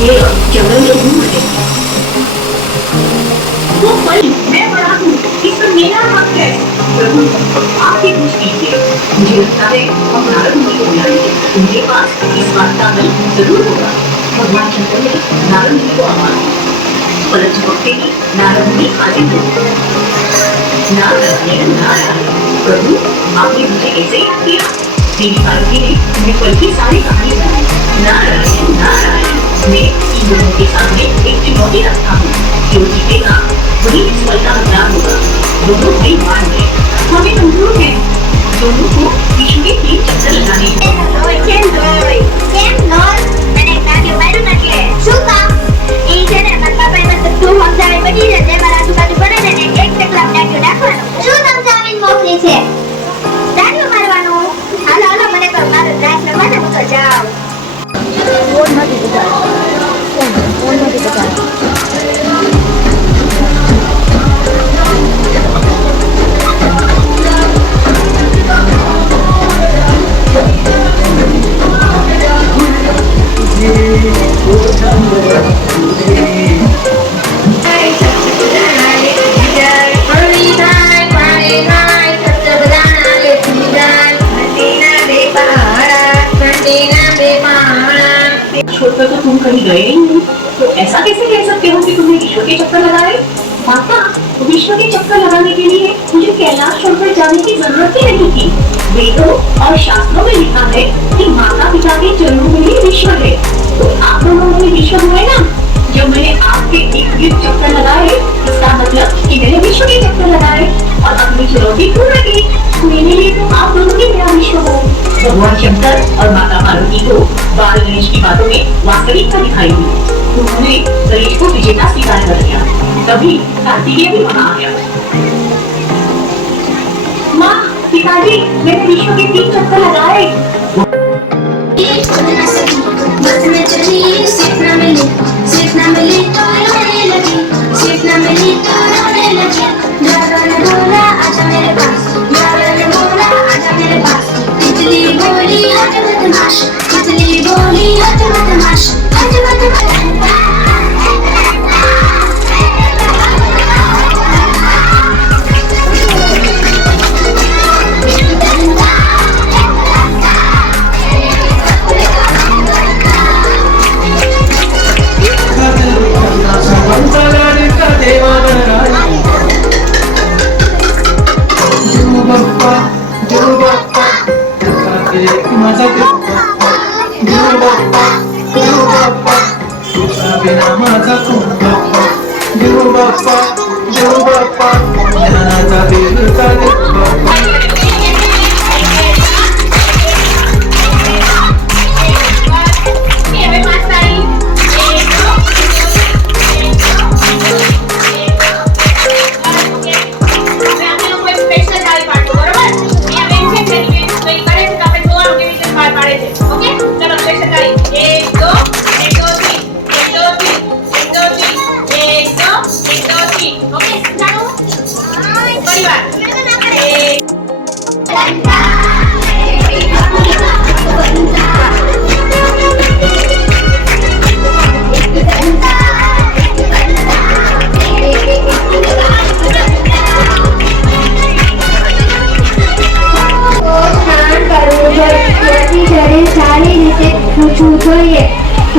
ये जंगल में घूम रहे थे। वो फल मैं बड़ा हूँ, इसमें मेरा हक है। प्रभु, आप ही कुछ कीजिए। मुझे लगता है हम नारद मुनि को बुलाएंगे, उनके पास इस बात का हल जरूर होगा। भगवान शंकर ने नारद मुनि को आह्वान किया। पलक झपकते ही नारद मुनि हाजिर हुए। नारायण नारायण, प्रभु आपने मुझे कैसे याद किया? देवी पार्वती ने तुम्हें फल की सारी कहानी सुनाई। नारायण नारायण, मैं इन दोनों के सामने एक चुनौती रखता हूँ। जो जीतेगा वही इस फल का हकदार होगा। दोनों भाई मान गए। हमें मंजूर है। दोनों को विष्णु के 3 चक्कर लगाने हैं। मैंने नाट्य मारू એટલે શું કામ એ છે ને મારા પાપાએ મને તું સમજાવી બધી છે જેમાં આજુબાજુ બને છે ને એક ટકલા નાટ્ય નાખવાનું શું સમજાવીને મોકલી છે નાટ્ય મારવાનું હાલો હાલો મને તો મારો ડ્રાઈવ લગાડે હું તો જાઉં ફોન નથી બતાવ્યો ફોન નથી બતાવ્યો छोड़कर तो तुम कहीं गए ही नहीं, तो ऐसा कैसे कह सकते हो कि तुमने ईश्वर के चक्कर लगाए? माता, विश्व के चक्कर लगाने के लिए मुझे कैलाश छोड़कर जाने की जरूरत ही नहीं थी। वेदों और शास्त्रों में लिखा है कि माता पिता के चरणों में ही विश्व है। तो आप दोनों में विश्व हुए ना। जब मैंने आपके इर्द-गिर्द चक्कर लगाए, इसका मतलब कि मैंने विश्व के चक्कर लगाए और अपनी चुनौती पूर्ण की। मेरे लिए तो आप दोनों ही मेरा विश्व हो। भगवान शंकर और माता पार्वती को बाल गणेश की बातों में वास्तविकता दिखाई दी। उन्होंने गणेश को विजेता स्वीकार कर लिया। तभी कार्तिकेय भी वहां आ गया। माँ, पिताजी, मैंने विश्व के 3 चक्कर लगाए। बस में चली सीट ना मिली तो रोने लगी सीट ना मिली तो रोने लगी ड्राइवर ने बोला आजा मेरे पास ड्राइवर ने बोला आजा मेरे पास तितली बोली हट बदमाश तितली बोली हट बदमाश हट बदमाश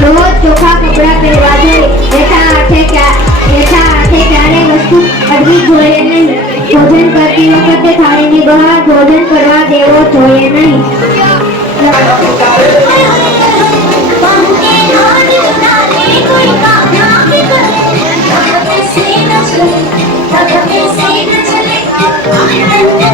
रोज ચોખા કપડા પહેરવા જોઈએ એઠા હાથે ક્યારે વસ્તુ અડવી જોઈએ નહીં ભોજન કરતી વખતે થાળીની બહાર ભોજન કરવા દેવો જોઈએ નહીં કોઈ